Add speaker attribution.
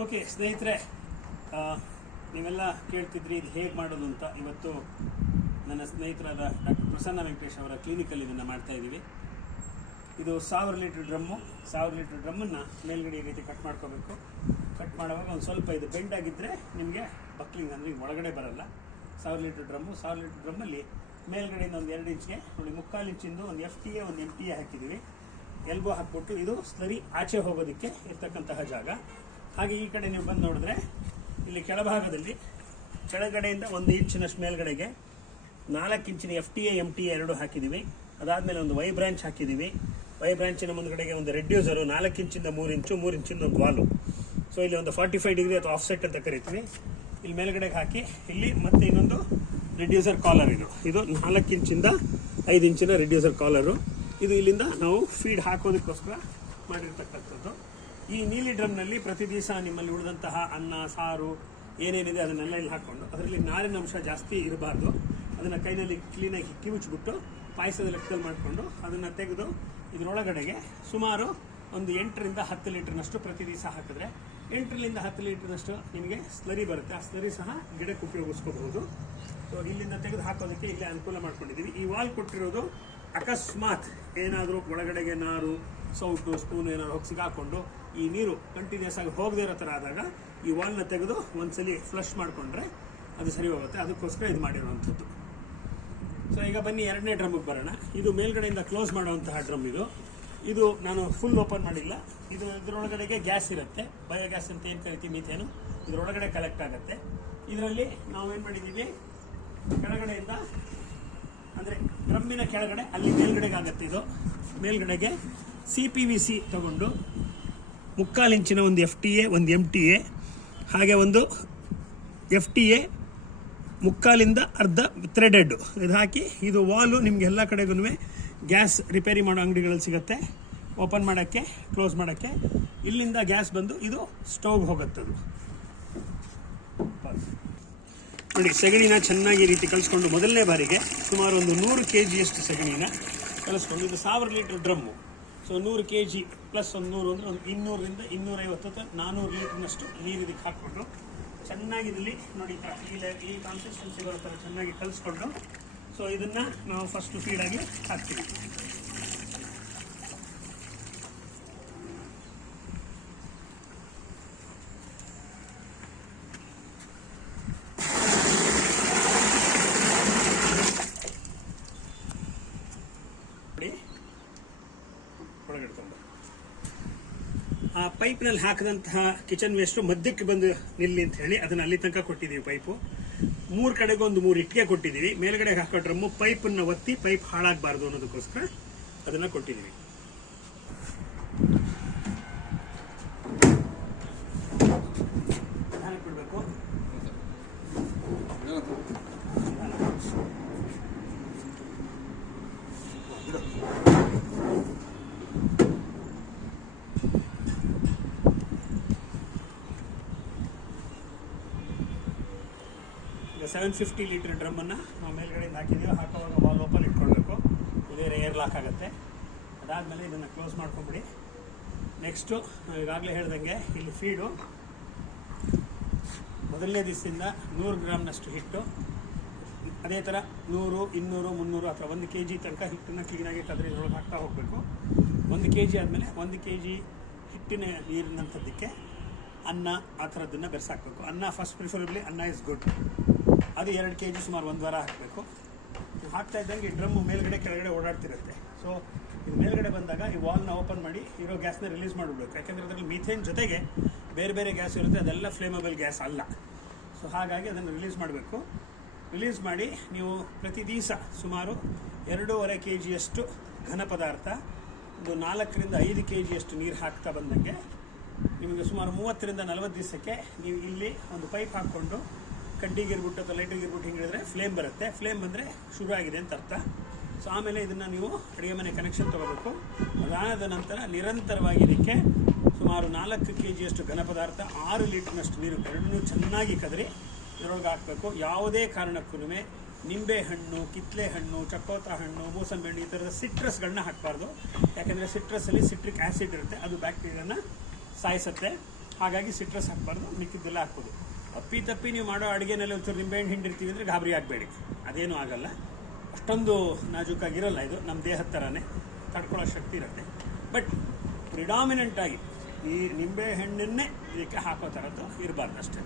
Speaker 1: Okay, ಸ್ನೇಹಿತರೆ ನೀವೆಲ್ಲ ಕೇಳ್ತಿದ್ರಿ ಇದು ಹೇಗೆ ಮಾಡೋದು ಅಂತ. ಇವತ್ತು ನನ್ನ ಸ್ನೇಹಿತರಾದ ಡಾಕ್ಟರ್ ಪ್ರಸನ್ನ ವೆಂಕಟೇಶ್ ಅವರ ಕ್ಲಿನಿಕಲ್ಲಿ ಇದನ್ನು ಮಾಡ್ತಾ ಇದ್ದೀವಿ. ಇದು ಸಾವಿರ ಲೀಟ್ರ್ ಡ್ರಮ್ಮು ಸಾವಿರ ಲೀಟ್ರ್ ಡ್ರಮ್ಮನ್ನು ಮೇಲ್ಗಡೆ ಈ ರೀತಿ ಕಟ್ ಮಾಡ್ಕೋಬೇಕು. ಕಟ್ ಮಾಡುವಾಗ ಒಂದು ಸ್ವಲ್ಪ ಇದು ಬೆಂಡ್ ಆಗಿದ್ದರೆ ನಿಮಗೆ ಬಕ್ಲಿಂಗ್ ಅಂದರೆ ಒಳಗಡೆ ಬರಲ್ಲ. ಸಾವಿರ ಲೀಟ್ರ್ ಡ್ರಮ್ಮು ಸಾವಿರ ಲೀಟ್ರ್ ಡ್ರಮ್ಮಲ್ಲಿ ಮೇಲ್ಗಡೆಯಿಂದ ಒಂದು ಎರಡು ಇಂಚ್ಗೆ, ನೋಡಿ, ಮುಕ್ಕಾಲು ಇಂಚಿಂದು ಒಂದು ಎಫ್ ಟಿ ಎ ಒಂದು ಎಂ ಟಿ ಎ ಹಾಕಿದ್ದೀವಿ. ಎಲ್ಬೋ ಹಾಕ್ಬಿಟ್ಟು ಇದು ಸರಿ ಆಚೆ ಹೋಗೋದಕ್ಕೆ ಇರ್ತಕ್ಕಂತಹ ಜಾಗ. ಹಾಗೆ ಈ ಕಡೆ ನೀವು ಬಂದು ನೋಡಿದ್ರೆ ಇಲ್ಲಿ ಕೆಳಭಾಗದಲ್ಲಿ ಕೆಳಗಡೆಯಿಂದ ಒಂದು ಇಂಚಿನಷ್ಟು ಮೇಲ್ಗಡೆಗೆ ನಾಲ್ಕು ಇಂಚಿನ F T A M T ಎರಡು ಹಾಕಿದ್ದೀವಿ ಅದಾದಮೇಲೆ ಒಂದು ವೈ ಬ್ರಾಂಚ್ ಹಾಕಿದ್ದೀವಿ ವೈ ಬ್ರಾಂಚಿನ ಮುಂದ್ಗಡೆಗೆ ಒಂದು ರೆಡ್ಯೂಸರು ನಾಲ್ಕು ಇಂಚಿಂದ ಮೂರು ಇಂಚು, ಮೂರು ಇಂಚಿಂದ ಒಂದು ವಾಲು. ಸೊ ಇಲ್ಲಿ ಒಂದು ಫಾರ್ಟಿ ಫೈವ್ ಡಿಗ್ರಿ ಅಥವಾ ಆಫ್ಸೆಟ್ ಅಂತ ಕರಿತೀವಿ. ಇಲ್ಲಿ ಮೇಲ್ಗಡೆಗೆ ಹಾಕಿ, ಇಲ್ಲಿ ಮತ್ತೆ ಇನ್ನೊಂದು ರೆಡ್ಯೂಸರ್ ಕಾಲರ್ ಇದು. ಇದು ನಾಲ್ಕು ಇಂಚಿಂದ ಐದು ಇಂಚಿನ ರೆಡ್ಯೂಸರ್ ಕಾಲರು ಇದು ಇಲ್ಲಿಂದ ನಾವು ಫೀಡ್ ಹಾಕೋದಕ್ಕೋಸ್ಕರ ಮಾಡಿರ್ತಕ್ಕಂಥದ್ದು. ಈ ನೀಲಿ ಡ್ರಮ್ನಲ್ಲಿ ಪ್ರತಿ ದಿವಸ ನಿಮ್ಮಲ್ಲಿ ಉಳಿದಂತಹ ಅನ್ನ, ಸಾರು ಏನೇನಿದೆ ಅದನ್ನೆಲ್ಲ ಇಲ್ಲಿ ಹಾಕ್ಕೊಂಡು ಅದರಲ್ಲಿ ನಾರಿನ ಅಂಶ ಜಾಸ್ತಿ ಇರಬಾರ್ದು. ಅದನ್ನು ಕೈನಲ್ಲಿ ಕ್ಲೀನಾಗಿ ಕಿವುಚ್ಬಿಟ್ಟು ಪಾಯಸದ ಲೆಕ್ಕದಲ್ಲಿ ಮಾಡಿಕೊಂಡು ಅದನ್ನು ತೆಗೆದು ಇದರೊಳಗಡೆಗೆ ಸುಮಾರು ಒಂದು ಎಂಟರಿಂದ ಹತ್ತು ಲೀಟ್ರ್ನಷ್ಟು ಪ್ರತಿ ದಿವಸ ಹಾಕಿದ್ರೆ ಎಂಟರಿಂದ ಹತ್ತು ಲೀಟ್ರ್ನಷ್ಟು ನಿಮಗೆ ಸ್ಲರಿ ಬರುತ್ತೆ. ಆ ಸ್ಲರಿ ಸಹ ಗಿಡಕ್ಕೆ ಉಪಯೋಗಿಸ್ಕೋಬಹುದು. ಸೊ ಇಲ್ಲಿಂದ ತೆಗೆದು ಹಾಕೋದಕ್ಕೆ ಇಲ್ಲಿ ಅನುಕೂಲ ಮಾಡ್ಕೊಂಡಿದ್ದೀವಿ. ಈ ವಾಲ್ ಕೊಟ್ಟಿರೋದು ಅಕಸ್ಮಾತ್ ಏನಾದರೂ ಒಳಗಡೆಗೆ ನಾರು ಸೌಟು ಸ್ಪೂನ್ ಏನಾದ್ರು ಹೋಗಿ ಸಿಗಾಕೊಂಡು ಈ ನೀರು ಕಂಟಿನ್ಯೂಸ್ ಆಗಿ ಹೋಗದೇ ಇರೋ ಥರ ಆದಾಗ ಈ ವಾಲ್ನ ತೆಗೆದು ಒಂದ್ಸಲಿ ಫ್ಲಶ್ ಮಾಡಿಕೊಂಡ್ರೆ ಅದು ಸರಿ ಹೋಗುತ್ತೆ. ಅದಕ್ಕೋಸ್ಕರ ಇದು ಮಾಡಿರುವಂಥದ್ದು. ಸೊ ಈಗ ಬನ್ನಿ ಎರಡನೇ ಡ್ರಮ್ಗೆ ಬರೋಣ. ಇದು ಮೇಲ್ಗಡೆಯಿಂದ ಕ್ಲೋಸ್ ಮಾಡುವಂತಹ ಡ್ರಮ್ ಇದು. ಇದು ನಾನು ಫುಲ್ ಓಪನ್ ಮಾಡಿಲ್ಲ. ಇದು ಇದರೊಳಗಡೆಗೆ ಗ್ಯಾಸ್ ಇರುತ್ತೆ. ಬಯೋಗ್ಯಾಸ್ ಅಂತ ಏನು ಕರಿತೀವಿ? ಮೀಥೇನು ಇದರೊಳಗಡೆ ಕಲೆಕ್ಟ್ ಆಗುತ್ತೆ. ಇದರಲ್ಲಿ ನಾವೇನು ಮಾಡಿದ್ದೀವಿ ಕೆಳಗಡೆಯಿಂದ ಅಂದರೆ ಡ್ರಮ್ಮಿನ ಕೆಳಗಡೆ, ಅಲ್ಲಿ ಮೇಲ್ಗಡೆಗೆ ಆಗುತ್ತೆ ಇದು. ಮೇಲ್ಗಡೆಗೆ ಸಿ ಪಿ ವಿ ಸಿ ತಗೊಂಡು ಮುಕ್ಕಾಲು ಇಂಚಿನ ಒಂದು ಎಫ್ ಟಿ ಎ ಒಂದು ಎಂ ಟಿ ಎ ಹಾಗೆ ಒಂದು ಎಫ್ ಟಿ ಎ ಮುಕ್ಕಾಲಿಂದ ಅರ್ಧ ಥ್ರೆಡೆಡ್ಡು ಇದು ಹಾಕಿ, ಇದು ವಾಲು ನಿಮ್ಗೆ ಎಲ್ಲ ಕಡೆಗೂ ಗ್ಯಾಸ್ ರಿಪೇರಿ ಮಾಡೋ ಅಂಗಡಿಗಳಲ್ಲಿ ಸಿಗುತ್ತೆ. ಓಪನ್ ಮಾಡೋಕ್ಕೆ, ಕ್ಲೋಸ್ ಮಾಡೋಕ್ಕೆ. ಇಲ್ಲಿಂದ ಗ್ಯಾಸ್ ಬಂದು ಇದು ಸ್ಟೌವ್ ಹೋಗುತ್ತದು. ನೋಡಿ, ಸೆಗಣಿನ ಚೆನ್ನಾಗಿ ರೀತಿ ಕಲಿಸ್ಕೊಂಡು ಮೊದಲನೇ ಬಾರಿಗೆ ಸುಮಾರು ಒಂದು ನೂರು ಕೆ ಜಿಯಷ್ಟು ಸಗಣಿನ ಕಲಿಸ್ಕೊಂಡು, ಇದು ಸಾವಿರ ಲೀಟರ್ ಡ್ರಮ್ಮು. ಸೊ ನೂರು ಕೆ ಜಿ ಪ್ಲಸ್ ಒಂದು ನೂರು ಅಂದರೆ ಒಂದು ಇನ್ನೂರರಿಂದ ಇನ್ನೂರೈವತ್ತು ಅಥವಾ ನಾನ್ನೂರು ಲೀಟರ್ನಷ್ಟು ನೀರು ಇದಕ್ಕೆ ಹಾಕ್ಕೊಂಡು ಚೆನ್ನಾಗಿ ಇದರಲ್ಲಿ ನೋಡಿ ಈ ಥರ ಈ ಕನ್ಸಿಸ್ಟೆನ್ಸಿ ಬರೋ ಥರ ಚೆನ್ನಾಗಿ ಕಲಿಸ್ಕೊಂಡು ಸೊ ಇದನ್ನು ನಾವು ಫಸ್ಟು ಫೀಡಾಗಿ ಹಾಕ್ತೀವಿ ನೋಡಿ ಒಳಗಿಡ್ಕೊಂಡು ಆ ಪೈಪ್ನಲ್ಲಿ ಹಾಕಿದಂತಹ ಕಿಚನ್ ವೇಸ್ಟ್ ಮಧ್ಯಕ್ಕೆ ಬಂದು ನಿಲ್ಲಿ ಅಂತ ಹೇಳಿ ಅದನ್ನ ಅಲ್ಲಿ ತನಕ ಕೊಟ್ಟಿದ್ದೀವಿ ಪೈಪು. ಮೂರು ಕಡೆಗೆ ಒಂದು ಮೂರು ಇಟ್ಟಿಗೆ ಕೊಟ್ಟಿದ್ದೀವಿ. ಮೇಲ್ಗಡೆ ಹಾಕೋ ಡ್ರಮ್ಮು ಪೈಪನ್ನು ಒತ್ತಿ ಪೈಪ್ ಹಾಳಾಗಬಾರ್ದು ಅನ್ನೋದಕ್ಕೋಸ್ಕರ ಅದನ್ನ ಕೊಟ್ಟಿದ್ದೀವಿ. ಸೆವೆನ್ ಫಿಫ್ಟಿ ಲೀಟರ್ ಡ್ರಮ್ಮನ್ನು ನಾವು ಮೇಲ್ಗಡೆಯಿಂದ ಹಾಕಿದ್ದೀವಿ ಹಾಕೋವಾಗ ವಾಲ್ ಓಪನ್ ಇಟ್ಕೊಳ್ಬೇಕು. ಇದೇ ಏರ್ ಲಾಕ್ ಆಗುತ್ತೆ. ಅದಾದಮೇಲೆ ಇದನ್ನು ಕ್ಲೋಸ್ ಮಾಡ್ಕೊಂಬಿಡಿ. ನೆಕ್ಸ್ಟು ನಾವು ಈಗಾಗಲೇ ಹೇಳ್ದಂಗೆ ಇಲ್ಲಿ ಫೀಡು ಮೊದಲನೇ ದಿವಸದಿಂದ ನೂರು ಗ್ರಾಮ್ನಷ್ಟು ಹಿಟ್ಟು. ಅದೇ ಥರ ನೂರು, ಇನ್ನೂರು, ಮುನ್ನೂರು ಅಥವಾ ಒಂದು ಕೆ ಜಿ ತನಕ ಹಿಟ್ಟನ್ನು ಕ್ಲೀನಾಗಿ ಕದರಿ ಇದ್ರೊಳಗೆ ಹಾಕ್ತಾ ಹೋಗಬೇಕು. ಒಂದು ಕೆ ಜಿ ಆದಮೇಲೆ ಒಂದು ಕೆ ಜಿ ಹಿಟ್ಟಿನ ನೀರಿನಂಥದ್ದಕ್ಕೆ ಅನ್ನ ಆ ಥರದ್ದನ್ನು ಬೆರೆಸಾಕಬೇಕು. ಅನ್ನ ಫಸ್ಟ್ ಪ್ರಿಫರಬ್ಲಿ ಅನ್ನ ಇಸ್ ಗುಡ್ ಅದು ಎರಡು ಕೆ ಜಿ ಸುಮಾರು ಒಂದು ವಾರ ಹಾಕಬೇಕು. ಹಾಕ್ತಾ ಇದ್ದಂಗೆ ಈ ಡ್ರಮ್ಮು ಮೇಲ್ಗಡೆ ಕೆಳಗಡೆ ಓಡಾಡ್ತಿರುತ್ತೆ. ಸೊ ಇದು ಮೇಲ್ಗಡೆ ಬಂದಾಗ ಈ ವಾಲ್ನ ಓಪನ್ ಮಾಡಿ ಇರೋ ಗ್ಯಾಸ್ನ ರಿಲೀಸ್ ಮಾಡಿಬಿಡ್ಬೇಕು. ಯಾಕೆಂದರೆ ಅದರಲ್ಲಿ ಮೀಥೇನ್ ಜೊತೆಗೆ ಬೇರೆ ಬೇರೆ ಗ್ಯಾಸ್ ಇರುತ್ತೆ. ಅದೆಲ್ಲ ಫ್ಲೇಮಬಲ್ ಗ್ಯಾಸ್ ಅಲ್ಲ. ಸೊ ಹಾಗಾಗಿ ಅದನ್ನು ರಿಲೀಸ್ ಮಾಡಬೇಕು. ರಿಲೀಸ್ ಮಾಡಿ ನೀವು ಪ್ರತಿ ದಿವಸ ಸುಮಾರು ಎರಡೂವರೆ ಕೆ ಜಿಯಷ್ಟು ಘನ ಪದಾರ್ಥ, ಒಂದು ನಾಲ್ಕರಿಂದ ಐದು ಕೆ ಜಿಯಷ್ಟು ನೀರು ಹಾಕ್ತಾ ಬಂದಂಗೆ ನಿಮಗೆ ಸುಮಾರು ಮೂವತ್ತರಿಂದ ನಲವತ್ತು ದಿವಸಕ್ಕೆ ನೀವು ಇಲ್ಲಿ ಒಂದು ಪೈಪ್ ಹಾಕ್ಕೊಂಡು ಕಡ್ಡಿಗೆ ಇರ್ಬಿಟ್ಟು ಅಥವಾ ಲೈಟಿಗೆ ಇರ್ಬಿಟ್ಟು ಹಿಂಗೆ ಹೇಳಿದ್ರೆ ಫ್ಲೇಮ್ ಬರುತ್ತೆ. ಫ್ಲೇಮ್ ಬಂದರೆ ಶುರು ಆಗಿದೆ ಅಂತ ಅರ್ಥ. ಸೊ ಆಮೇಲೆ ಇದನ್ನು ನೀವು ಅಡುಗೆ ಮನೆ ಕನೆಕ್ಷನ್ ತೊಗೋಬೇಕು. ಅದಾದ ನಂತರ ನಿರಂತರವಾಗಿ ಇದಕ್ಕೆ ಸುಮಾರು ನಾಲ್ಕು ಕೆ ಜಿಯಷ್ಟು ಘನ ಪದಾರ್ಥ, ಆರು ಲೀಟರ್ನಷ್ಟು ನೀರು, ಎರಡನ್ನೂ ಚೆನ್ನಾಗಿ ಕದರಿ, ಇದರೊಳಗೆ ಹಾಕಬೇಕು. ಯಾವುದೇ ಕಾರಣಕ್ಕೂ ನಿಂಬೆ ಹಣ್ಣು, ಕಿತ್ಲೆ ಹಣ್ಣು ಚಕೋತ ಹಣ್ಣು, ಮೂಸಂಬಿ ಹಣ್ಣು ಈ ಥರದ ಸಿಟ್ರಸ್ಗಳನ್ನ ಹಾಕಬಾರ್ದು. ಯಾಕೆಂದರೆ ಸಿಟ್ರಸ್ಸಲ್ಲಿ ಸಿಟ್ರಿಕ್ ಆ್ಯಸಿಡ್ ಇರುತ್ತೆ. ಅದು ಬ್ಯಾಕ್ಟೀರಿಯಾನ ಸಾಯಿಸುತ್ತೆ. ಹಾಗಾಗಿ ಸಿಟ್ರಸ್ ಹಾಕಬಾರ್ದು. ಮಿಕ್ಕಿದ್ದೆಲ್ಲ ಹಾಕ್ಬೋದು. ಅಪ್ಪಿ ತಪ್ಪಿ ನೀವು ಮಾಡೋ ಅಡುಗೆನಲ್ಲಿ ಒಂಚೂರು ನಿಂಬೆಹಣ್ಣು ಹಿಂಡಿರ್ತೀವಿ ಅಂದರೆ ಗಾಬರಿ ಆಗಬೇಡಿ. ಅದೇನೂ ಆಗಲ್ಲ. ಅಷ್ಟೊಂದು ನಾಜೂಕಾಗಿರಲ್ಲ ಇದು. ನಮ್ಮ ದೇಹದ ಥರನೇ ತಡ್ಕೊಳ್ಳೋ ಶಕ್ತಿ ಇರುತ್ತೆ. ಬಟ್ ಪ್ರಿಡಾಮಿನೆಂಟಾಗಿ ಈ ನಿಂಬೆ ಹಣ್ಣನ್ನೇ ಇದಕ್ಕೆ ಹಾಕೋ ಥರದ್ದು ಇರಬಾರ್ದು ಅಷ್ಟೇ.